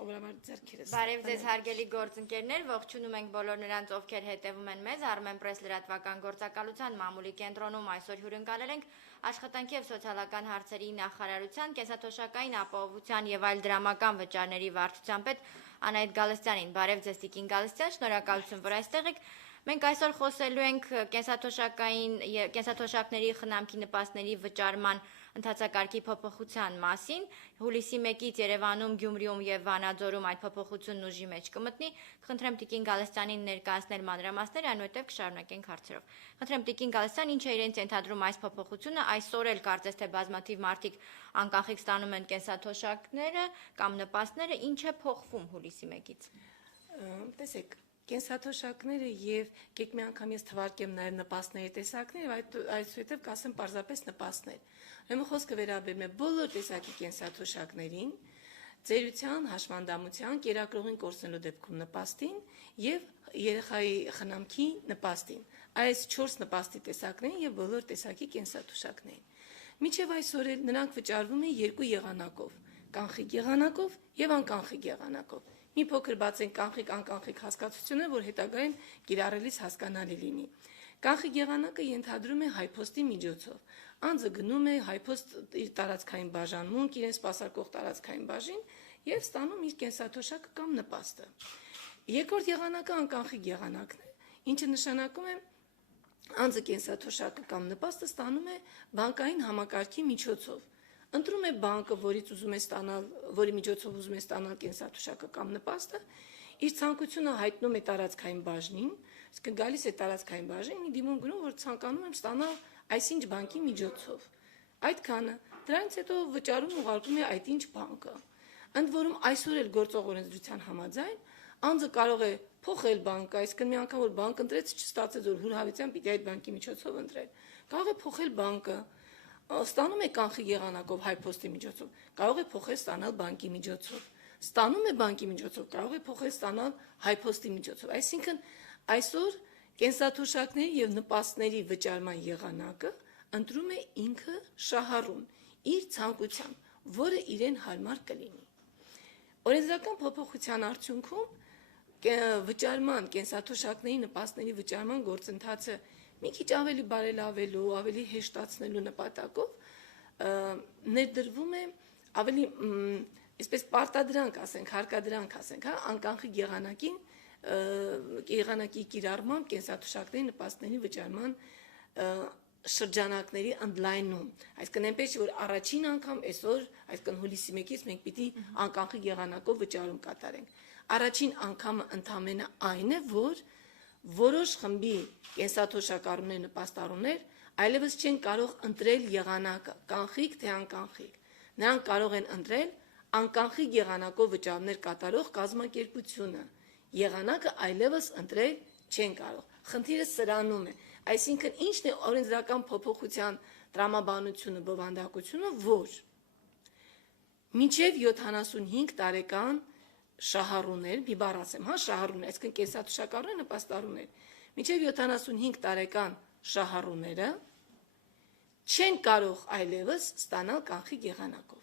սովորաբար ձեռքերս։ Բարև ձեզ հարգելի գործընկերներ, ողջունում ենք բոլոր նրանց, ովքեր հետևում են մեզ Armenpress լրատվական գործակալության մամուլի կենտրոնում այսօր հյուրընկալել ենք աշխատանքի եւ սոցիալական հարցերի նախարարության կենսաթոշակային ապահովության եւ այլ դրամական վճարների վարչության պետ Անահիտ Գալստյանին։ Բարև ձեզ Տիկին Գալստյան, շնորհակալություն, որ այստեղ եք։ Մենք այսօր խոսելու ենք կենսաթոշակների խնամքի նպաստների վճարման ընթացակարգի փոփոխության մասին։ Հուլիսի 1-ից Երևանում, Գյումրիում եւ Վանաձորում այդ փոփոխությունն ուժի մեջ կմտնի։ Խնդրեմ Տիկին Գալստյանին ներկայացնել մանրամասները, այնուհետև կշարունակենք հարցերով։ Խնդրեմ Տիկին Գալստյան, ինչ է իրենց ենթադրում այս փոփոխությունը, այսօր էլ կարծես թե բազմաթիվ մարդիկ անկախիկ ստանում են կենսաթոշակները կամ նպաստները, ինչ է փոխվում հուլիսի 1-ից։ Տեսեք, կենսաթոշակները եւ եկեք մի անգամ ես թվարկեմ նաեւ նպաստների տեսակները, այսուհետեւ կասեմ պարզապես նպաստներ։ Ուրեմն խոսքը վերաբերում է բոլոր տեսակի կենսաթոշակներին, ծերության, հաշմանդամության, կերակրողին կորցնելու դեպքում նպաստին եւ երեխայի խնամքի նպաստին։ Այս 4 նպաստի տեսակներին եւ բոլոր տեսակի կենսաթոշակներին։ Մինչեւ այսօր էլ նրանք վճարվում են երկու եղանակով՝ կանխիկ եղանակով եւ անկանխիկ եղանակով։ Մի փոքր բացենք կանխիկ-անկանխիկ հասկացությունը, որ հետագայում կիրառելիս հասկանալի լինի։ Կանխիկ եղանակը ենթադրում է հայփոստի միջոցով։ Անձը գնում է հայփոստ իր տարածքային բաժանմունք, իրեն սպասարկող տարածքային բաժին եւ ստանում իր կենսաթոշակը կամ նպաստը։ Երկրորդ եղանակը անկանխիկ եղանակն է, ինչը նշանակում է անձը կենսաթոշակը կամ նպաստը ստանում է բանկային համակարգի միջոցով։ Ընտրում է բանկը, որից ուզում է ստանալ, որի միջոցով ուզում է ստանալ կենսաթոշակը կամ նպաստը, իր ցանկությունը հայտնում է տարածքային բաժնին, իսկ գալիս է տարածքային բաժին, մի դիմում գնում, որ ցանկանում եմ ստանալ այսինչ բանկի միջոցով։ Այդքանը, դրանից հետո վճարում ուղարկում է այդ ինչ բանկը։ Ընդ որում այսօր էլ գործող օրենսդրության համաձայն անձը կարող է փոխել բանկը, այսինքն մի անգամ որ բանկ ընտրեց, չստացեց որ հուրհավիցյան պիտի այդ բանկի միջոցով ընտրել։ Կարող է փոխել բանկը, ստանում է կանխիկ եղանակով հայփոստի միջոցով, կարող է փոխել ստանալ բանկի միջոցով, ստանում է բանկի միջոցով, կարող է փոխել ստանալ հայփոստի միջոցով։ Այսինքն այսօր կենսաթոշակների եւ նպաստների վճարման եղանակը ընտրում է ինքը շահառուն իր ցանկությամբ, որը իրեն հարմար կլինի։ Օրենսդրական փոփոխության արդյունքում վճարման կենսաթոշակների նպաստների վճարման գործընթացը մի քիչ ավելի բարելավելու, ավելի հեշտացնելու նպատակով ներդրվում է ավելի այսպես պարտադրանք ասենք, հարկադրանք ասենք, հա, անկանխիկ եղանակի կիրառմամբ կենսաթոշակների նպաստների վճարման շրջանակների ընդլայնում։ Այսինքն այնպես որ առաջին անգամ այսօր, այսինքն հուլիսի 1-ից մենք պիտի անկանխիկ եղանակով վճարում կատարենք։ Առաջին անգամը ընդամենը այն է, որ որոշ խմբի կենսաթոշակառուներ, նպաստառուներ այլևս չեն կարող ընտրել եղանակը, կանխիկ թե անկանխիկ։ Նրանք կարող են ընտրել անկանխիկ եղանակով վճարումներ կատարող կազմակերպությունը։ Եղանակը այլևս ընտրել չեն կարող։ Խնդիրը սրանում է։ Այսինքն ինչն է օրենսդրական փոփոխության տրամաբանությունը, բովանդակությունը, որ մինչև 75 տարեկան շահառուներ, մի բառ ասեմ, հա, շահառուներ, այսինքն կենսաթոշակառուներ, նպաստառուներ, մինչև 75 տարեկան շահառուները չեն կարող այլևս ստանալ կանխիկ եղանակով։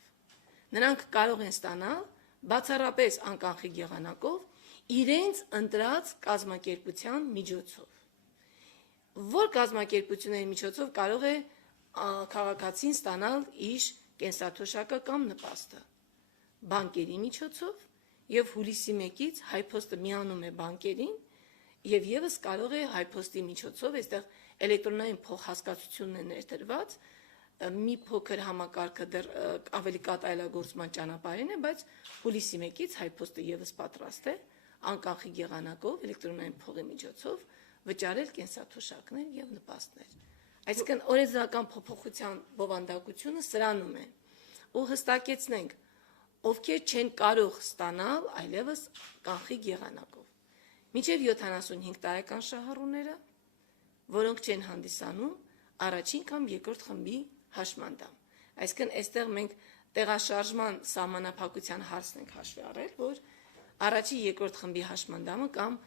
Նրանք կարող են ստանալ բացառապես անկանխիկ եղանակով իրենց ընտրած կազմակերպության միջոցով։ Որ կազմակերպությունների միջոցով կարող է քաղաքացին ստանալ իր կենսաթոշակը կամ նպաստը։ Բանկերի միջոցով եւ հուլիսի 1-ից հայփոստը միանում է բանկերին եւ եւս կարող է հայփոստի միջոցով, այստեղ էլեկտրոնային փոխհասկացությունն է ներդրված, մի փոքր համակարգը դեռ ավելի կատարելագործման ճանապարհին է, բայց հուլիսի 1-ից հայփոստը եւս պատրաստ է անկանխիկ եղանակով էլեկտրոնային փողի միջոցով վճարել կենսաթոշակներ եւ նպաստներ։ Այսինքն օրենսդրական փոփոխության բովանդակությունը սրանում է ու հստակեցնենք, ովքեր չեն կարող ստանալ այլևս կանխիկ եղանակով։ Մինչև 75 տարեկան շահառուները, որոնք չեն հանդիսանում առաջին կամ երկրորդ խմբի հաշմանդամ։ Այսինքն այստեղ մենք տեղաշարժման սահմանափակության հարցն ենք հաշվի առել, որ առաջի երկրորդ խմբի հաշմանդամը կամ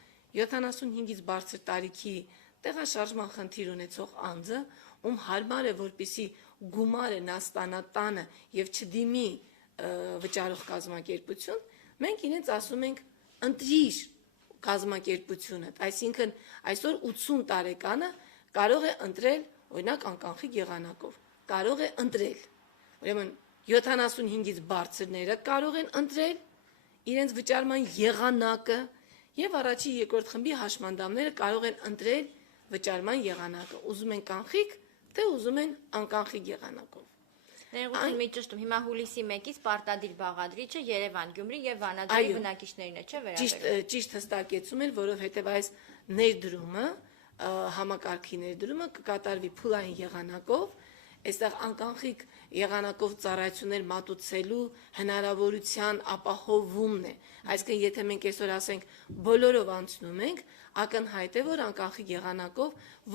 75-ից բարձր տարիքի տեղաշարժման խնդիր ունեցող անձը, ում հարմար է, որպեսզի գումարը նա ստանա տանը եւ չդիմի վճարող կազմակերպություն, մենք իրենց ասում ենք ընտրիր կազմակերպությունը, այսինքն այսօր 80 տարեկանը կարող է ընտրել օրինակ անկանխիկ եղանակով, կարող է ընտրել, ուրեմն 75-ից բարձրները կարող են ընտրել իրենց վճարման եղանակը եւ առաջի երկրորդ խմբի հաշմանդամները կարող են ընտրել վճարման եղանակը, ուզում են կանխիկ, թե ուզում են անկանխիկ եղանակով։ Ներողություն մի ճշտում, հիմա հուլիսի 1-ից պարտադիր բաղադրիչը Երևան, Գյումրի եւ Վանաձորի բնակիչներին է, չէ՞ վերաբերում։ Ճիշտ հստակեցում են, որովհետեւ այս ներդրումը, համակարգի ներդրումը կկատարվի փուլային եղանակով, այստեղ անկանխիկ եղանակով ծառայություններ մատուցելու հնարավորության ապահովումն է։ Այսինքն եթե մենք այսօր ասենք բոլորով անցնում ենք, ակնհայտ է, որ անկանխիկ եղանակով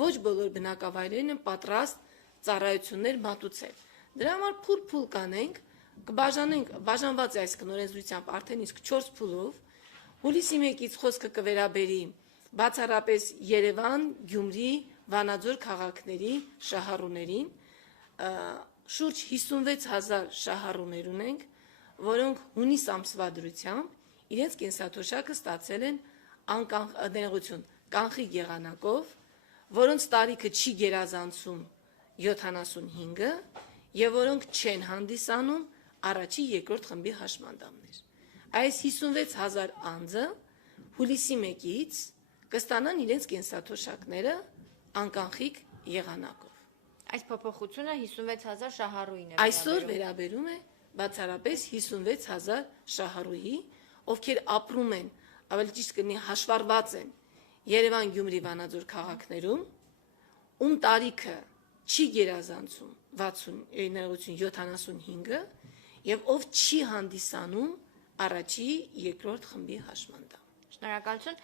ոչ բոլոր բնակավայրերն են պատրաստ ծառայություններ մատուցել։ Դրա համար փուլ կանենք, կբաժանենք, բաժանված է այսինքն օրենսդրությամբ արդեն իսկ 4 փուլով, հուլիսի 1-ից խոսքը կվերաբերի բացառապես Երևան, Գյումրի, Վանաձոր քաղաքների շահառուներին, շուրջ 56000 շահառուներ ունենք, որոնք հունիս ամսվա դրությամբ իրենց կենսաթոշակը ստացել են կանխիկ եղանակով, որոնց տարիքը չի գերազանցում 75-ը եւ որոնք չեն հանդիսանում առաջի երկրորդ խմբի հաշմանդամներ։ Այս 56000 անձը հուլիսի 1-ից կստանան իրենց կենսաթոշակները անկանխիկ եղանակով։ Այս փոփոխությունը 56000 շահառուին է Այսօր վերաբերում է բացառապես 56000 շահառուի, ովքեր ապրում են, ավելի ճիշտ կլինի հաշվառված են Երևան, Գյումրի, Վանաձոր քաղաքներում, ում տարիքը չի գերազանցում 75-ը եւ ով չի հանդիսանում առաջի երկրորդ խմբի հաշմանդամ։ Շնորհակալություն։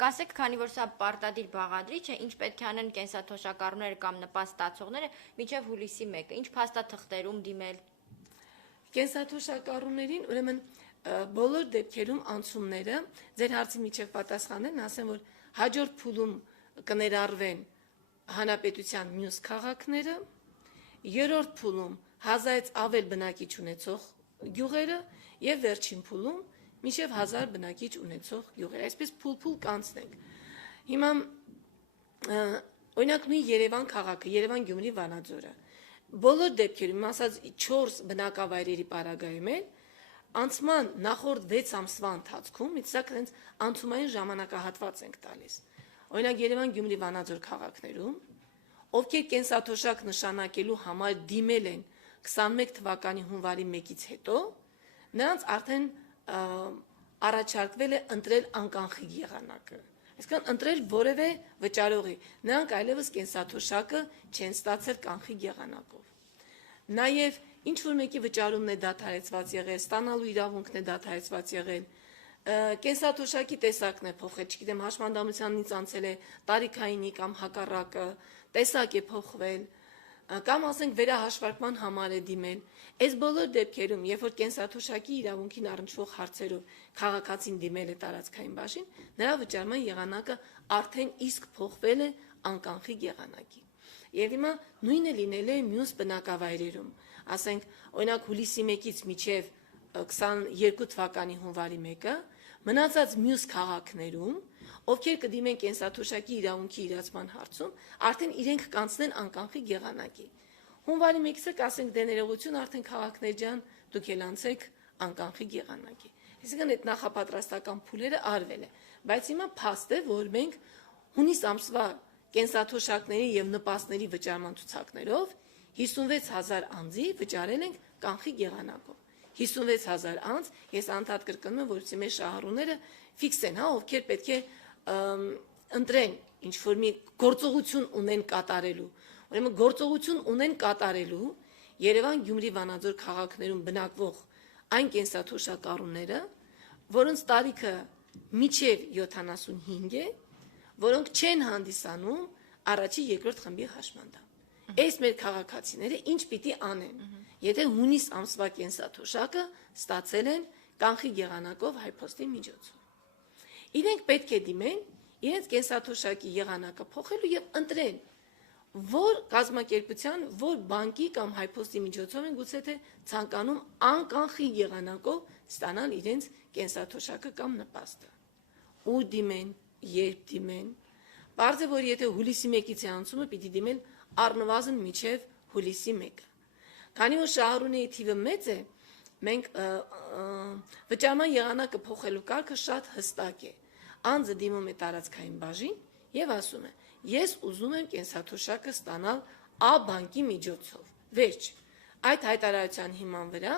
Կասեք, քանի որ սա պարտադիր բաղադրիչ է, ինչ պետք է անեն կենսաթոշակառուները կամ նպաստ ստացողները մինչև հուլիսի 1-ը, ինչ փաստաթղթերում դիմել։ Կենսաթոշակառուներին, ուրեմն բոլոր դեպքերում անցումները ձեր հարցի միջև պատասխանեն, ասեն, որ հաջորդ փուլում կներառվեն հանրապետության մյուս քաղաքները, երրորդ փուլում 1000-ից ավել բնակիչ ունեցող գյուղերը եւ վերջին փուլում մինչև 1000 բնակիչ ունեցող գյուղեր։ Այսպես փուլ կանցնենք։ Հիմա օրինակ նույն Երևան քաղաքը, Երևան, Գյումրի, Վանաձորը, բոլոր դեպքերում, ասած 4 բնակավայրերի պարագայում են անցման նախորդ 6 ամսվա ընթացքում, իսկ հենց անցումային ժամանակահատված ենք տալիս։ Օրինակ Երևան, Գյումրի, Վանաձոր քաղաքներում, ովքեր կենսաթոշակ նշանակելու համար դիմել են 21 թվականի հունվարի 1-ից հետո, նրանց արդեն առաջարկվել է ընտրել անկանխիկ եղանակը։ Այսինքն ընտրել որևէ վճարողի, նրանք այլևս կենսաթոշակը չեն ստացել կանխիկ եղանակով։ Նաև ինչ որ մեկի վճարումն է դադարեցված եղել, ստանալու իրավունքն է դադարեցված եղել, կենսաթոշակի տեսակն է փոխել, չգիտեմ, հաշմանդամությանից անցել է տարիքայինի կամ հակառակը, տեսակ է փոխվել, կամ ասենք վերահաշվարկման համար է դիմել։ Այս բոլոր դեպքերում, երբ որ կենսաթոշակի իրավունքին առնչվող հարցերով քաղաքացին դիմել է տարածքային բաժին, նրա վճարման եղանակը արդեն իսկ փոխվել է անկանխիկ եղանակի։ Եվ հիմա նույնը լինել է մյուս բնակավայրերում, ասենք, օրինակ հուլիսի 1-ից մինչև 22 թվականի հունվարի 1-ը, մնացած մյուս քաղաքներում, ովքեր կդիմեն կենսաթոշակի իրավունքի իրացման հարցում, արդեն իրենք կանցնեն անկանխիկ եղանակի։ Հունվարի 1-ը կասենք դե ներողություն, արդեն քաղաքներ ջան, դուք էլ անցեք անկանխիկ եղանակի։ Այսինքն այդ նախապատրաստական փուլերը արվել է, բայց հիմա փաստ է, որ մենք հունիս ամսվա կենսաթոշակների եւ նպաստների վճարման ցուցակներով 56000 անձի վճարել ենք կանխիկ եղանակով։ 56000 անձ, ես անդադ կրկնում եմ, որովհետեւ մեր շահառուները ֆիքս են, հա, ովքեր պետք է ընտրեն ինչ որ մի գործողություն ունեն կատարելու։ Ուրեմն գործողություն ունեն կատարելու Երևան, Գյումրի, Վանաձոր քաղաքներում բնակվող այն կենսաթոշակառուները, որոնց տարիքը միջև 75 է, որոնք չեն հանդիսանում առաջի երկրորդ խմբի հաշմանդամ։ Այս մեր քաղաքացիները ինչ պիտի անեն, եթե հունիս ամսվա կենսաթոշակը ստացել են կանխիկ եղանակով հայփոստի միջոցով։ Իրենք պետք է դիմեն իրենց կենսաթոշակի եղանակը փոխելու եւ ընտրեն որ կազմակերպության, որ բանկի կամ հայփոստի միջոցով են գուցե թե ցանկանում անկանխի եղանակով ստանալ իրենց կենսաթոշակը կամ նպաստը։ Ու դիմեն, երբ դիմեն։ Բարձ է, որ եթե հուլիսի 1-ից է անցումը, պիտի դիմեն առնվազն մինչև հուլիսի 1-ը։ Քանի որ շահառուների թիվը մեծ է, մենք վճարման եղանակը փոխելու կարգը շատ հստակ է։ Անձը դիմում է տարածքային բաժին եւ ասում է. ես ուզում եմ կենսաթոշակը ստանալ A բանկի միջոցով։ Վերջ։ Այդ հայտարարության հիման վրա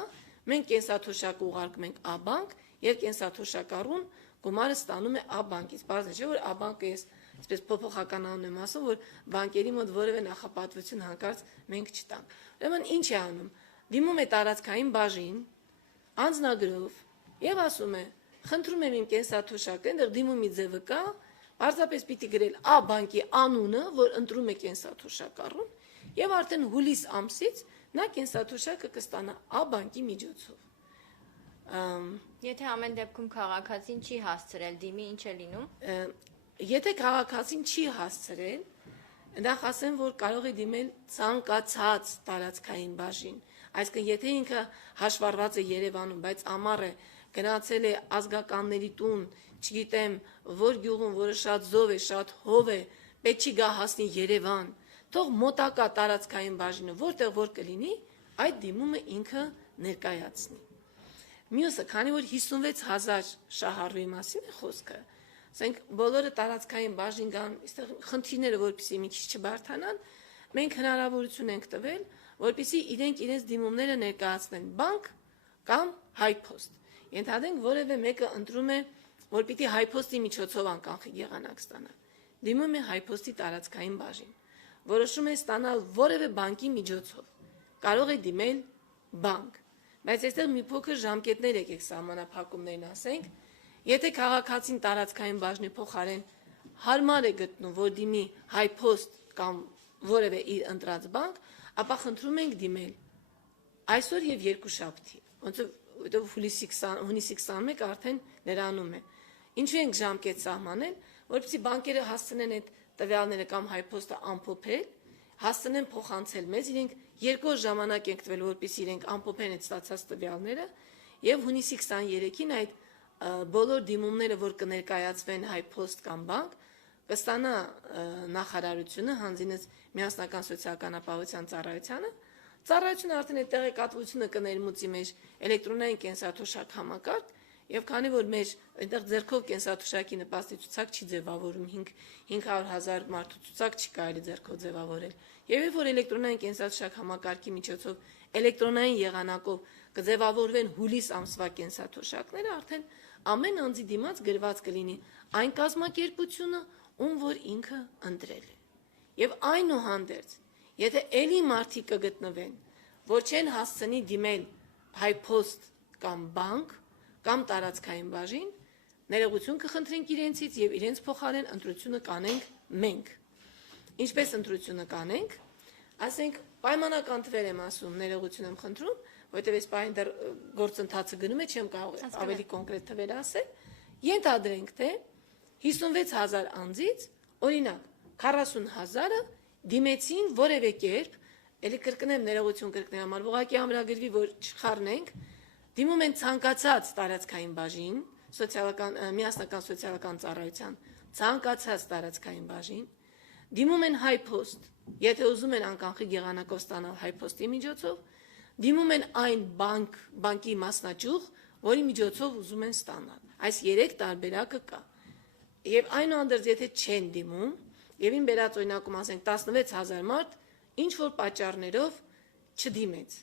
մենք կենսաթոշակը ուղարկում ենք A բանկ եւ կենսաթոշակառուն գումարը ստանում է A բանկից։ Բարձր չէ, որ A բանկը ես այսպես փոփոխականանում եմ ասում, որ բանկերի մոտ որևէ նախապատվություն հանկարծ մենք չտանք։ Ուրեմն ինչ է անում։ Դիմում է տարածքային բաժին, անձնագրով եւ ասում է. խնդրում եմ իմ կենսաթոշակը, այնտեղ դիմումի ձևը կա, պարզապես պիտի գրել A բանկի անունը, որ ընտրում է կենսաթոշակառուն, եւ արդեն հուլիս ամսից նա կենսաթոշակը կստանա A բանկի միջոցով։ Եթե ամեն դեպքում քաղաքացին չի հասցրել դիմի, ինչ է լինում։ Եթե քաղաքացին չի հասցրել, նախ ասեմ, որ կարող է դիմել ցանկացած տարածքային բաժին։ Այսինքն, եթե ինքը հաշվառված է Երևանում, բայց ամառ է, գնացել է ազգականների տուն, չգիտեմ, որ գյուղում, որը շատ զով է, շատ հով է, պետք չի գա հասնի Երևան, թող մոտակա տարածքային բաժինը, որտեղ որ կլինի, այդ դիմումը ինքը ներկայացնի։ Մյուսը, քանի որ 56,000 շահառուի մասին է խոսքը, ասենք բոլորը տարածքային բաժին կան, այստեղ խնդիրները որպեսզի մի քիչ չբարթանան, մենք հնարավորություն ենք տվել, որպեսզի իրենց դիմումները ներկայացնեն բանկ կամ հայփոստ։ Ենթադրենք որևէ մեկը ընտրում է, որ պիտի հայփոստի միջոցով անկանխի եղանակ ստանա։ Դիմում է հայփոստի տարածքային բաժին։ Որոշում է ստանալ որևէ բանկի միջոցով։ Կարող է դիմել բանկ։ Բայց այստեղ մի փոքր ժամկետներ եկեք սահմանափակումներն ասենք, եթե քաղաքացին տարածքային բաժնի փոխարեն հարմար է գտնում, որ դիմի հայփոստ կամ որևէ իր ընտրած բանկ, ապա խնդրում ենք դիմել այսօր եւ երկուշաբթի, որտեղ հունիսի 21 արդեն լրանում է։ Ինչու ենք ժամկետ սահմանել, որպեսզի բանկերը հասցնեն այդ տվյալները կամ հայփոստը ամփոփել, հասցնեն փոխանցել մեզ, իրենք 2 օր ժամանակ ենք տվել, որպեսզի իրենք ամփոփեն այդ ստացած տվյալները, եւ հունիսի 23-ին այդ բոլոր դիմումները, որ կներկայացվեն հայփոստ կամ բանկ, կստանա նախարարությունը հանձինս միասնական սոցիալական ապահովության ծառայությանը, ծառայությունը արդեն այդ տեղեկատվությունը կներմուծի մեր էլեկտրոնային կենսաթոշակ համակարգ, եւ քանի որ մեր այնտեղ ձեռքով կենսաթոշակի նպաստի ցուցակ չի ձևավորում 500,000 մարդու ցուցակ չի կարելի ձեռքով ձևավորել, եւ երբ որ էլեկտրոնային կենսաթոշակ համակարգի միջոցով էլեկտրոնային եղանակով կձևավորվեն հուլիս ամսվա կենսաթոշակները, արդեն ամեն անձի դիմաց գրված կլինի այն կազմակերպությունը, ում որ ինքը ընտրել է։ Եվ այնուհանդերձ, եթե ելի մարդիկ կգտնվեն, որ չեն հասցնի դիմել հայփոստ կամ բանկ կամ տարածքային բաժին, ներողություն կխնդրենք իրենցից եւ իրենց փոխարեն ընտրությունը կանենք մենք։ Ինչպես ընտրությունը կանենք, ասենք պայմանական թվեր եմ ասում, ներողություն եմ խնդրում, որտեղ այս պահին դեռ գործընթացը գնում է, չեմ կարող ավելի կոնկրետ թվեր ասել։ Ենթադրենք, թե 56,000 անձից, օրինակ 40,000-ը դիմեցին որևէ կերպ, ելի կրկնեմ ներողություն կրկնի համար, ուղղակի ամրագրվի, որ չխառնենք, դիմում են ցանկացած տարածքային բաժին, միասնական սոցիալական ծառայության ցանկացած տարածքային բաժին, դիմում են հայփոստ, եթե ուզում են անկանխիկ եղանակով ստանալ հայփոստի միջոցով, դիմում են այն բանկի մասնաճյուղ, որի միջոցով ուզում են ստանալ։ Այս 3 տարբերակը կա։ Եվ այնուհանդերձ եթե չեն դիմում, եւ ին բերած օրինակում ասենք 16,000 մարդ ինչ որ պատճառներով չդիմեց։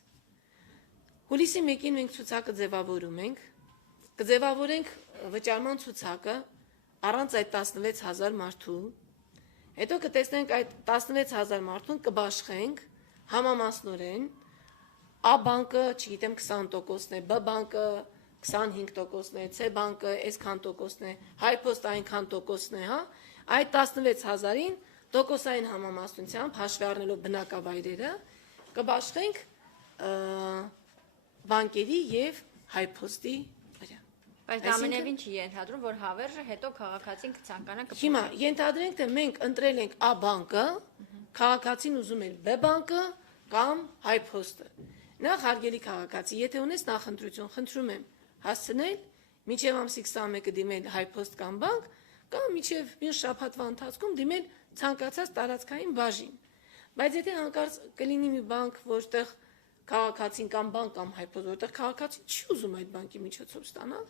Հուլիսի 1-ին մենք ցուցակը ձևավորում ենք, կձևավորենք վճարման ցուցակը առանց այդ 16,000 մարդու, հետո կտեսնենք այդ 16,000 մարդուն կբաշխենք համամասնորեն, A բանկը, չգիտեմ 20%-ն է, B բանկը 25%-ն է, C բանկը այսքան տոկոսն է, հայփոստը այնքան տոկոսն է, հա, այդ 16,000-ին տոկոսային համամասնությամբ հաշվի առնելով բնակավայրերը կբաշխենք բանկերի եւ հայփոստի վրա։ Բայց ամենևին չի ենթադրում, որ հավերժը հետո քաղաքացին կցանկանա կփոխի։ Հիմա ենթադրենք, թե մենք ընտրել ենք A բանկը, քաղաքացին ուզում էր B բանկը կամ Հայփոստը։ Նախ հարգելի քաղաքացի, եթե ունես նախընտրություն, խնդրում եմ հասցնել մինչև ամսի 21-ը դիմել Հայփոստ կամ բանկ, կամ մինչև մի շաբաթվա ընթացքում դիմել ցանկացած տարածքային բաժին։ Բայց եթե հանկարծ կլինի մի բանկ, որտեղ քաղաքացին կամ բանկ կամ Հայփոստ, որտեղ քաղաքացին չի ուզում այդ բանկի միջոցով ստանալ,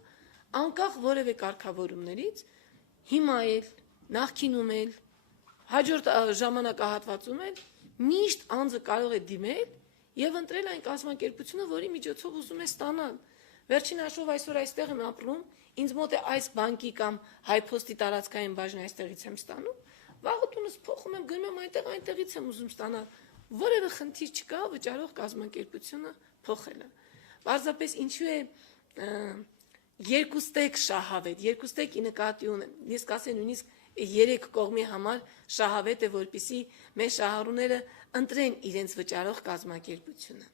անկախ որևէ կարգավորումներից, հիմա էլ, նախկինում էլ, հաջորդ ժամանակահատվածում էլ միշտ անձը կարող է դիմել եւ ընտրել այն կազմակերպությունը, որի միջոցով ուզում է ստանալ։ Վերջին հաշվով այսօր այստեղ եմ ապրում, ինձ մոտ է այս բանկի կամ Հայփոստի տարածքային բաժին այստեղից եմ ստանում, վաղը տունս փոխում եմ, գնում եմ այնտեղից եմ ուզում ստանալ։ Որևէ խնդիր չկա վճարող կազմակերպությունը փոխելը։ Պարզապես ինչու է երկուստեք շահավետ, երկուստեկի նկատի ունեմ։ Ես կասեմ նույնիսկ երեք կողմի համար շահավետ է, որպեսզի մեր շահառուները ընտրեն իրենց վճարող կազմակերպությունը։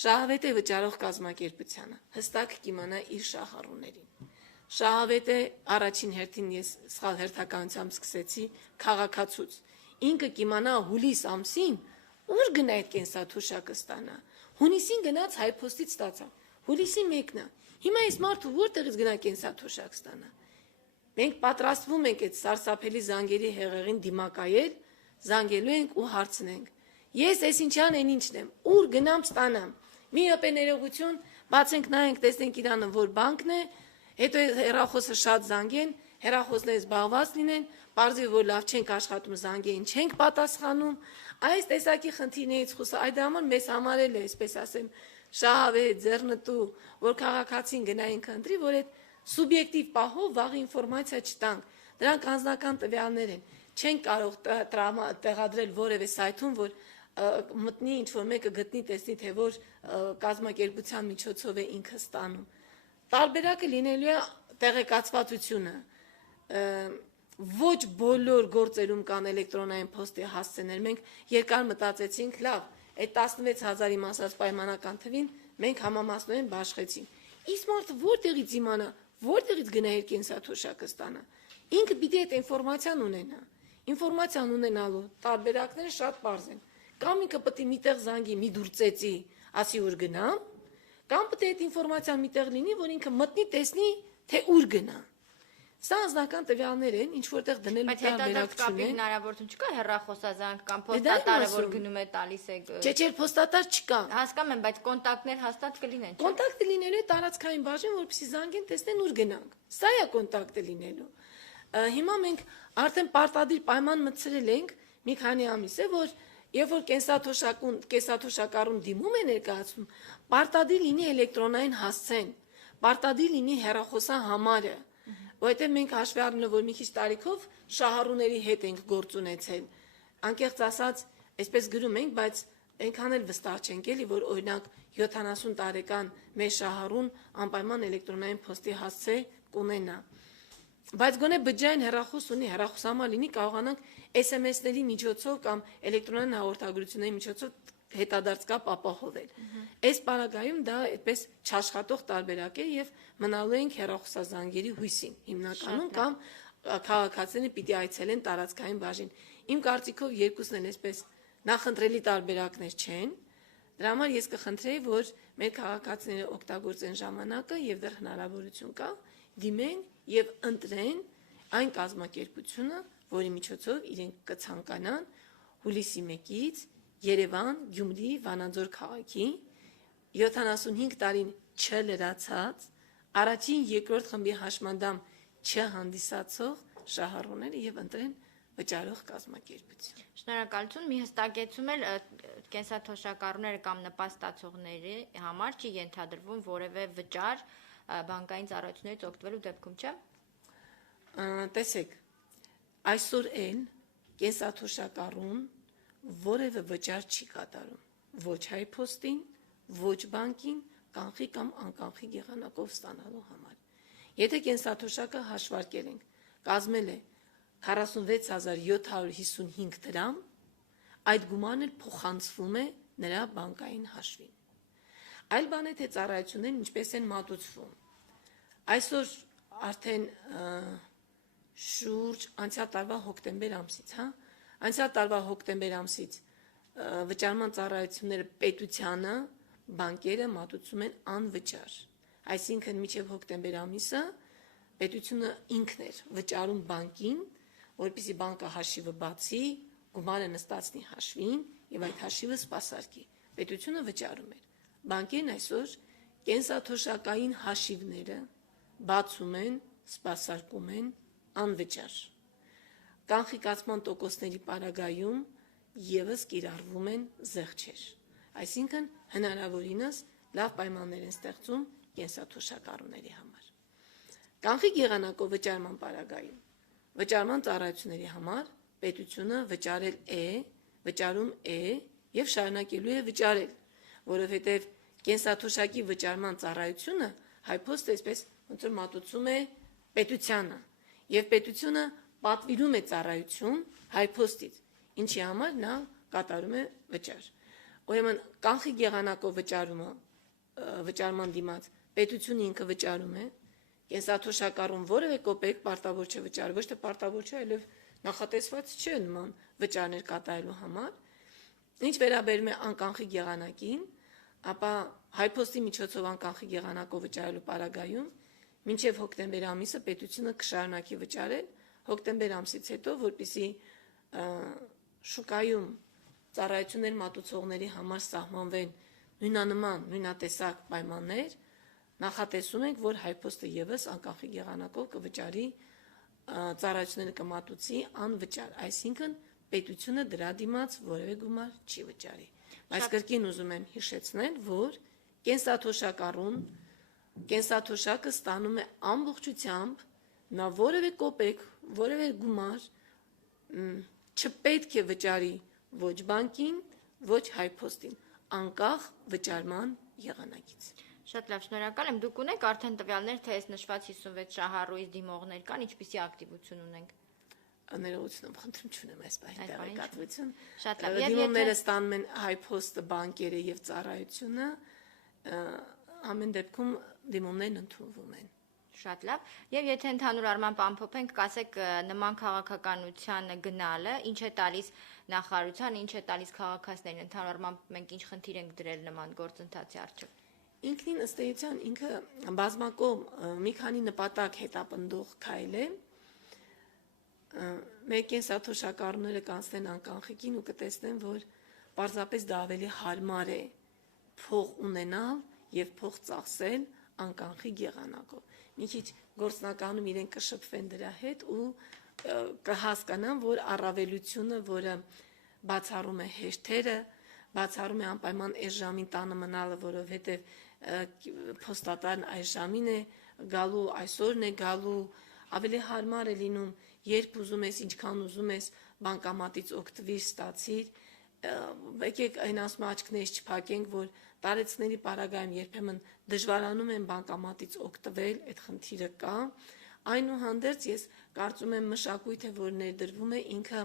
Շահավետ է վճարող կազմակերպությանը, հստակ կիմանա իր շահառուներին։ Շահավետ է առաջին հերթին ես սխալ հերթականությամբ սկսեցի քաղաքացուց։ Ինքը կիմանա հուլիս ամսին ուր գնա այդ կենսաթոշակը ստանա։ Հունիսին գնաց Հայփոստից ստացավ։ Հուլիսի 1-ն է։ Հիմա այս մարդը որտեղից գնա կենսաթոշակ ստանա։ Մենք պատրաստվում ենք այդ սարսափելի զանգերի հեղեղին դիմակայել, զանգելու ենք ու հարցնենք։ Ես այսինչյան են ինչն եմ, ուր գնամ ստանամ։ Մի ըպե ներողություն, բացենք նայենք, տեսնենք իրանը որ բանկն է, հետո հեռախոսը շատ զանգեն, հեռախոսները զբաղված լինեն, պարզվի որ լավ չենք աշխատում զանգեին, չենք պատասխանում։ Այս տեսակի խնդիրներից խոսա, այդ համար մեզ համարել է, այսպես ասեմ, շահավետ, ձեռնտու, որ քաղաքացին գնային քննի, որ այդ սուբյեկտիվ պահով վաղ ինֆորմացիա չտանք։ Դրանք անձնական տվյալներ են։ Չենք կարող տեղադրել որևէ սայթում, որ մտնի ինչ-որ մեկը գտնի, տեսնի, թե որ կազմակերպության միջոցով է ինքը ստանում։ Տարբերակը լինելու է տեղեկացվածությունը։ Ոչ բոլոր գործերում կան էլեկտրոնային փոստի հասցեներ։ Մենք երկար մտածեցինք, լավ, այդ 16000-ի մասած պայմանական թվին մենք համամասնորեն բաշխեցինք։ Իսկ մարդը որտեղից իմանա, որտեղից գնա իր կենսաթոշակը ստանա։ Ինքը պիտի այդ ինֆորմացիան ունենա։ Ինֆորմացիան ունենալու տարբերակները շատ պարզ են։ Կամ ինքը պետք է միտեղ զանգի, մի դուր ծեծի, ասի ուր գնամ, կամ պետք է այդ ինֆորմացիան միտեղ լինի, որ ինքը մտնի, տեսնի, թե ուր գնա։ Սա անձնական տվյալներ են, ինչ որտեղ դնելու տարբերակություն է։ Հնարավորություն չկա հեռախոսազանգ կամ փոստատարը, որ գնում է տալիս է։ Չէ, փոստատար չկա։ Հասկանում եմ, բայց կոնտակտներ հաստատ կլինեն։ Կոնտակտը լինելու է տարածքային բաժին, որպեսզի զանգեն, տեսնեն ուր գնանք։ Սա է կոնտակտը լինելու։ Հիմա մենք արդեն պարտադիր պայման մտցրել ենք մի քանի ամիս է, որ երբ որ կենսաթոշակառուն դիմում է ներկայացում, պարտադիր լինի էլեկտրոնային հասցեն, պարտադիր լինի հեռախոսահամարը, որովհետև մենք հաշվի առնելով, որ մի քիչ տարիքով շահառուների հետ ենք գործ ունեցել, անկեղծ ասած, այսպես գրում ենք, բայց այնքան էլ վստահ չենք էլի, որ օրինակ 70 տարեկան մեր շահառուն անպայման էլեկտրոնային փոստի հասցե կունենա։ Բայց գոնե բջջային հեռախոս ունի, հեռախոսահամար լինի, կարողանանք SMS-ների միջոցով կամ էլեկտրոնային հաղորդագրությունների միջոցով հետադարձ կապ ապահովել։ Այս պարագայում դա այդպես չաշխատող տարբերակ է եւ մնալու ենք հեռախոսազանգերի հույսին հիմնականում կամ քաղաքացիները պիտի այցելեն տարածքային բաժին։ Իմ կարծիքով երկուսն են այսպես նախընտրելի տարբերակներ չեն։ Դրա համար ես կխնդրեի, որ մեր քաղաքացիները օգտագործեն ժամանակը եւ դեռ հնարավորություն կա դիմեն եւ ընտրեն այն կազմակերպությունը, որի միջոցով իրենք կցանկանան հուլիսի 1-ից Երևան, Գյումրի, Վանաձոր քաղաքի 75 տարին չլրացած առաջին երկրորդ խմբի հաշմանդամ չհանդիսացող շահառուները եւ ընտրեն վճարող կազմակերպություն։ Շնորհակալություն, մի հստակեցում էլ կենսաթոշակառուները կամ նպաստացողների համար չի ենթադրվում որևէ վճար բանկային ծառայություններից օգտվելու դեպքում, չէ՞։ Տեսեք, այսօր էլ կենսաթոշակառուն որևէ վճար չի կատարում ոչ Հայփոստին, ոչ բանկին, կանխի կամ անկանխի եղանակով ստանալու համար։ Եթե կենսաթոշակը հաշվարկել ենք, կազմել է 46755 դրամ, այդ գումարն էլ փոխանցվում է նրա բանկային հաշվին։ Այլ բան է, թե ծառայություններն ինչպես են մատուցվում։ Այսօր արդեն շուրջ անցյալ տարվա հոկտեմբեր ամսից, Անցյալ տարվա հոկտեմբեր ամսից վճարման ծառայությունները պետությանը բանկերը մատուցում են անվճար։ Այսինքն մինչև հոկտեմբեր ամիսը պետությունը ինքն էր վճարում բանկին, որպեսզի բանկը հաշիվը բացի, գումարը նստածնի հաշվին եւ այդ հաշիվը սպասարկի։ Պետությունը վճարում էր։ Բանկերն այսօր կենսաթոշակային հաշիվները բացում են, սպասարկում են անվճար։ Կանխիկացման տոկոսների պարագայում եւս կիրառվում են զեղչեր։ Այսինքն հնարավորինս լավ պայմաններ են ստեղծում կենսաթոշակառուների համար։ Կանխիկ եղանակով վճարման պարագայում վճարման ծառայությունների համար պետությունը վճարում է եւ շարունակելու է վճարել, որովհետեւ կենսաթոշակի վճարման ծառայությունը հայփոստը այսպես ոնց որ մատուցում է պետությանը եւ պետությունը պատվիրում է ծառայություն հայփոստից, ինչի համար նա կատարում է վճար։ Ուրեմն կանխիկ եղանակով վճարման դիմաց պետությունը ինքը վճարում է, կենսաթոշակառուն որևէ կոպեկ պարտավոր չէ վճարել, ոչ թե պարտավոր չէ, այլև նախատեսված չէ նման վճարներ կատարելու համար։ Ինչ վերաբերում է անկանխիկ եղանակին, ապա հայփոստի միջոցով անկանխիկ եղանակով վճարելու պարագայում մինչև հոկտեմբեր ամիսը պետությունը կշարունակի վճարել, հոկտեմբեր ամսից հետո, որպեսզի շուկայում ծառայություններ մատուցողների համար սահմանվեն նույնանման, նույնատեսակ պայմաններ, նախատեսում ենք, որ հայփոստը եւս անկանխիկ եղանակով կվճարի ծառայությունները կմատուցի անվճար, այսինքն պետությունը դրա դիմաց որևէ գումար չի վճարի։ Բայց կրկին ուզում եմ հիշեցնել, որ կենսաթոշակառուն կենսաթոշակը ստանում է ամբողջությամբ, նա որևէ կոպեկ, որևէ գումար չպետք է վճարի ոչ բանկին, ոչ հայփոստին, անկախ վճարման եղանակից։ Շատ լավ, շնորհակալ եմ։ Դուք ունեք արդեն տվյալներ, թե այս նշված 56 շահառուից դիմողներ կան, ինչպիսի ակտիվություն ունենք։ Ներողություն, խնդրում չունեմ այս բանի տեղեկատվություն։ Շատ լավ։ Դիմումները ստանում են հայփոստը, բանկերը եւ ծառայությունը, ամեն դեպքում դիմումներն ընդունվում են։ Շատ լավ։ Եվ եթե ընդհանուր առմամբ ամփոփենք, կասեք նման քաղաքականության գնալը ինչ է տալիս նախարարության, ինչ է տալիս քաղաքացիներին, ընդհանուր առմամբ մենք ինչ խնդիր ենք դրել նման գործընթացի առջև։ Ինքնին ըստ էության ինքը բազմակողմ մի քանի նպատակ հետապնդող քայլ է։ Մեր կենսաթոշակառուները կանցնեն անկանխիկին ու կտեսնեն, որ պարզապես դա ավելի հարմար է փող ունենալ եւ փող ծախսել անկանխիկ եղանակով։ Մի քիչ գործնականում իրենք կշփվեն դրա հետ ու կհասկանան, որ առավելությունը, որը բացառում է հեշտերը, բացառում է անպայման այս ժամին տանը մնալը, որովհետեւ փոստատարն այս ժամին է գալու, այսօրն է գալու, ավելի հարմար է լինում, երբ ուզում ես, ինչքան ուզում ես, բանկամատից օգտվիր, ստացիր, եկեք այն ասում աչքներից չփակենք, որ տարեցների պարագայում երբեմն դժվարանում են բանկամատից օգտվել, այդ խնդիրը կա, այնուհանդերձ ես կարծում եմ մշակույթը, որ ներդրվում է ինքը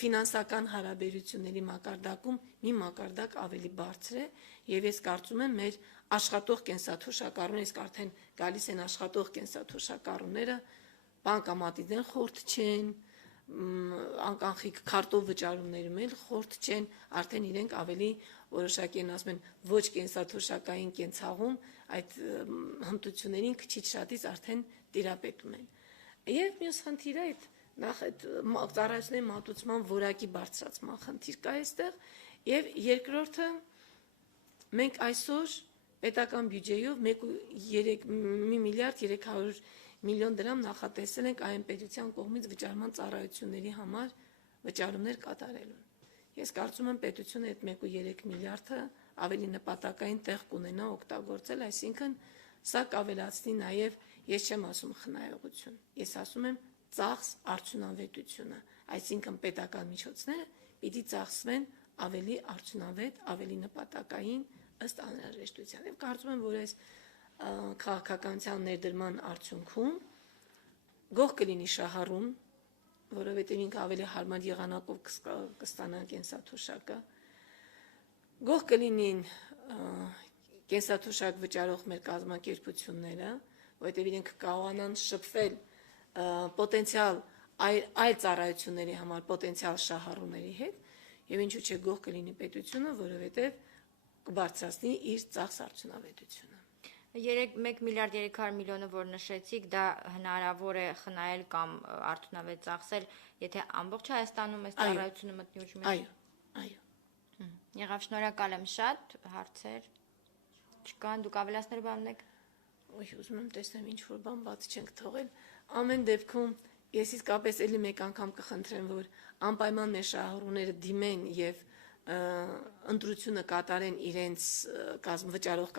ֆինանսական հարաբերությունների մակարդակում մի մակարդակ ավելի բարձր է եւ ես կարծում եմ մեր աշխատող կենսաթոշակառուները, իսկ արդեն գալիս են աշխատող կենսաթոշակառուները բանկամատიდან խորտ չեն, անկանխիկ քարտով վճարումներում էլ խորտ չեն, արդեն իրենք ավելի որոշակի են ասում են ոչ կենսաթոշակային կենցաղում այդ հմտություններին քիչ շատից արդեն տիրապետում են։ Եվ մյուս խնդիրը այդ նախ այդ ծառայությունների մատուցման որակի բարձրացման խնդիր կա այստեղ եւ երկրորդը մենք այսօր պետական բյուջեով 1 միլիարդ 300 միլիոն դրամ նախատեսել ենք այն պետության կողմից վճարման ծառայությունների համար վճարումներ կատարելուն։ Ես կարծում եմ պետությունը այդ 1.3 միլիարդը ավելի նպատակային տեղ կունենա օգտագործել, այսինքն սա կավելացնի նաեւ ես չեմ ասում խնայողություն, ես ասում եմ ծախս արդյունավետությունը, այսինքն պետական միջոցները պիտի ծախսվեն ավելի արդյունավետ, ավելի նպատակային ըստ անհրաժեշտության։ Եվ կարծում եմ, որ այս քաղաքականության ներդրման արդյունքում գող կլինի շահառուն, որովհետև ինքը ավելի հարմար եղանակով կստանա կենսաթոշակը, գող կլինին կենսաթոշակ վճարող մեր կազմակերպությունները, որովհետև իրենք կարողանան շփվել պոտենցիալ այլ ծառայությունների համար պոտենցիալ շահառուների հետ եւ ինչու՞ չէ գող կլինի պետությունը, որովհետեւ կբարձրացնի իր ծախս արդյունավետությունը։ 1 միլիարդ 300 միլիոնը, որ նշեցիք, դա հնարավոր է խնայել կամ արդյունավետ ծախսել, եթե ամբողջ Հայաստանում այս ծառայությունը մտնի ուժի մեջ։ Այո։ Եղավ, շնորհակալ եմ շատ, հարցեր չկան, դուք ավելացնել բան եք։ Ուզում եմ տեսնեմ ինչ որ բան բաց չենք թողել։ Ամեն դեպքում ես իսկապես էլի մեկ անգամ կխնդրեմ, որ անպայման մեր շահառուները դիմեն եւ ընտրությունը կատարեն իրենց վճարող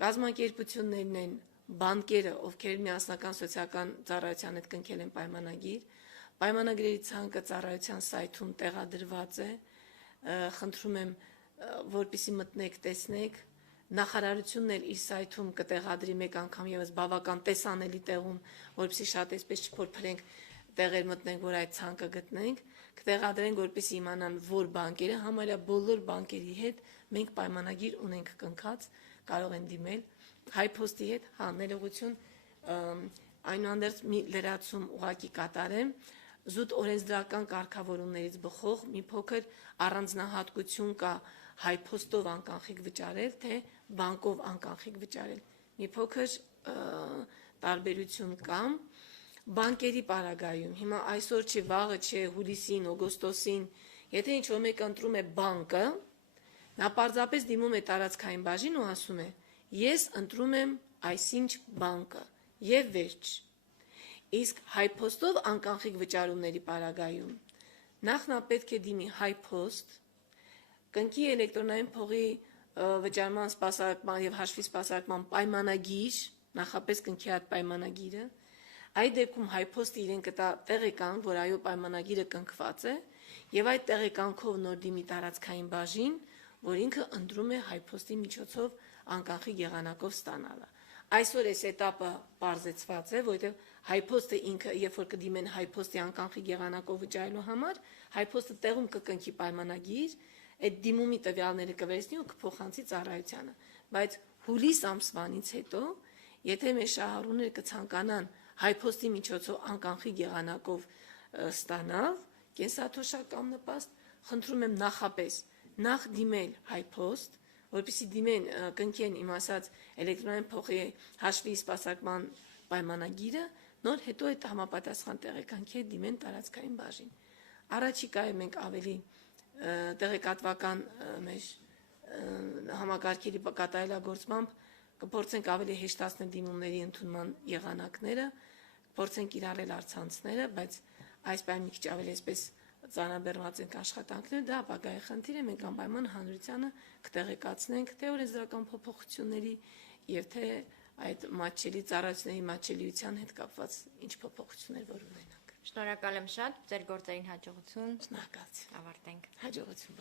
կազմակերպություններն են բանկերը, ովքեր միասնական սոցիալական ծառայության հետ կնքել են պայմանագիր, պայմանագրերի ցանկը ծառայության սայթում տեղադրված է, խնդրում եմ, որպեսզի մտնեք, տեսնեք, նախարարությունն էլ իր սայթում կտեղադրի մեկ անգամ եւս բավական տեսանելի տեղում, որպեսզի շատ այսպես չփորփրենք տեղեր մտնենք, որ այդ ցանկը գտնենք, կտեղադրենք, որպեսզի իմանան, որ բանկերը համարյա բոլոր բանկերի հետ մենք պայմանագիր ունենք կնքած, կարող են դիմել հայփոստի հետ, ներողություն, այնուհանդերձ մի լրացում ուղակի կատարեմ, զուտ օրենսդրական կարգավորումներից բխող մի փոքր առանձնահատկություն կա հայփոստով անկանխիկ վճարել, թե բանկով անկանխիկ վճարել։ Մի փոքր տարբերություն կա բանկերի պարագայում։ Հիմա այսօր չի, վաղը չէ, հուլիսին, օգոստոսին, եթե ինչ-որ մեկը ընտրում է բանկը, նա պարզապես դիմում է տարածքային բաժին ու ասում է. ես ընտրում եմ այսինչ բանկը եւ վերջ։ Իսկ հայփոստով անկանխիկ վճարումների պարագայում նախ նա պետք է դիմի հայփոստ, կնքի էլեկտրոնային փողի վճարման սպասարկման եւ հաշվի սպասարկման պայմանագիր, նախապես կնքի այդ պայմանագիրը, այդ դեպքում հայփոստը իրեն կտա տեղեկան, որ այո պայմանագիրը կնքված է, եւ այդ տեղեկանքով նոր դիմի տարածքային բաժին, որ ինքը ընտրում է հայփոստի միջոցով անկանխիկ եղանակով ստանալը։ Այսօր այս этаպը բարձեցված է, որովհետեւ հայփոստը ինքը, երբ որ կդիմեն հայփոստի անկանխիկ եղանակով վճարելու համար, հայփոստը տեղում կկնքի պայմանագիր, այդ դիմումի տվյալները կվերցնի ու կփոխանցի ծառայությանը, բայց հուլիս ամսվանից հետո, եթե մեր շահառուները կցանկանան հայփոստի միջոցով անկանխիկ եղանակով ստանալ կենսաթոշակամ նպաստ, խնդրում եմ նախապես նախ դիմել հայփոստ, որպեսզի դիմեն կնքեն իմ ասած էլեկտրոնային փողի հաշվի սպասարկման պայմանագիրը, նոր հետո այդ համապատասխան տեղեկանքի հետ դիմեն տարածքային բաժին։ Առաջիկայում մենք ավելի տեղեկատվական մեր համակարգերի կատարելագործմամբ կփորձենք ավելի հեշտացնել դիմումների ընդունման եղանակները, փորձենք կիրառել առցանցները, բայց այս բանը մի քիչ ավելի այսպես ծանրաբեռնված ենք աշխատանքները, դա ապագայի խնդիր է, մենք անպայման հանրությանը կտեղեկացնենք թե օրենսդրական փոփոխությունների եւ թե այդ մատչելի ծառայությունների մատչելիության հետ կապված ինչ փոփոխություններ որ ունենանք։ Շնորհակալ եմ շատ, ձեր գործերին հաջողություն։ Շնորհակալություն։ Ավարտենք։ Հաջողություն։